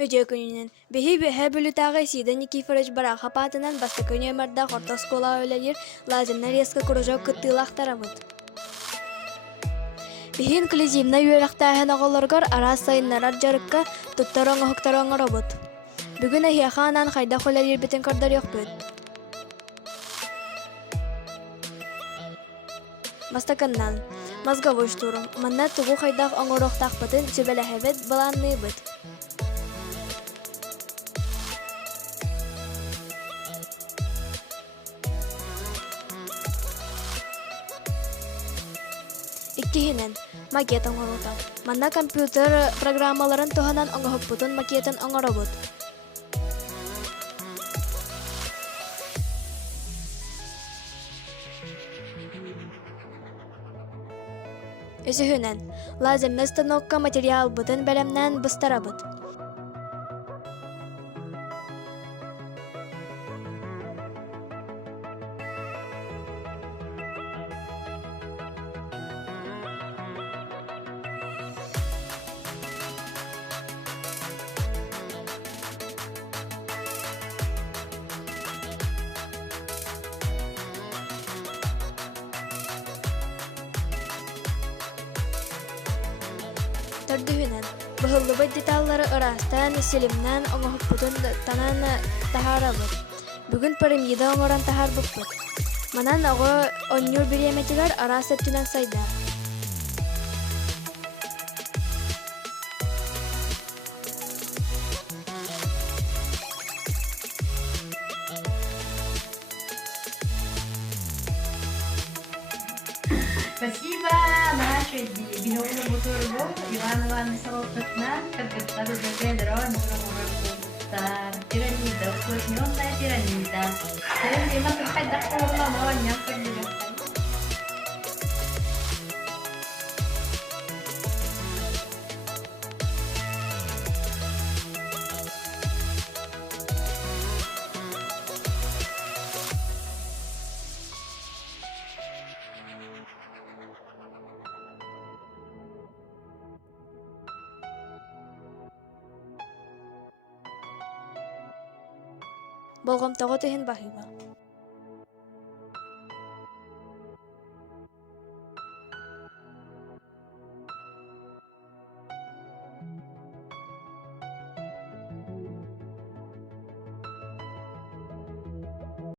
Öce gününün bihi bihe bülütağı Sida Nikiforovich Baraha patından basta könyemerda horta skola öylelir lazımlar yaska kuracak kıttığılı aktaramıd. Bihi inklüzivna yürektahen ağolorgar aras sayınlarar jarıkka tuttaroңa hoktaroңa robot. Bugün ahiyahanan hayda xolelir bitin kardar yok büt. Basta kannan. Mazga boş turum. Manna tugu hayda oңoroq taqpatın sübelehebet balanlı büt. Ikkihinen, maket oңорута. Манна компьютер программаларын туһанан оҥоһуппутун макетын оҥоробут. Өсүһүнэн, лаземный станокка материалбытын бэлэмнэн быстарабыт. Төрдүһүнэн, быһыллыбыт деталлары ырастан, силимнэн оҥоһуппутун танан таһаарабыт. Бүгүн пирамида оҥорон таһаарбыппыт. Манан оҕо онньуур бириэметигэр араас өттүнэн сайда. Спасибо нашей Бенову Турбу, Ивану Ивановичу Солопытна, как говорю, Педрон, пирамида, усложненная пирамида. Наверное, мы приходим до формы, но не определенно. Болгомтоҕо түһэн баһыыба.